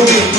Okay.